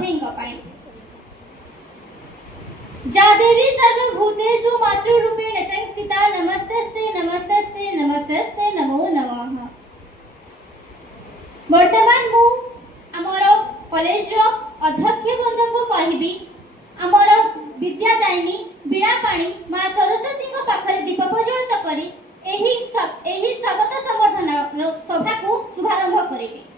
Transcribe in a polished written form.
सभेंग पाई। जा देवी सर्वभूतेषु मातृरूपेण संस्थिता नमस्तस्ते नमस्तस्ते नमस्तस्ते नमो नमः। वर्तमान मु आमर कॉलेज रो अध्यक्ष बंधु को कहबी आमर विद्यादायिनी बीणापाणी मां सरस्वती को पाखरे दीप प्रज्वलित करी एही स्वागत संवर्धन सभा को शुभारंभ करिबे।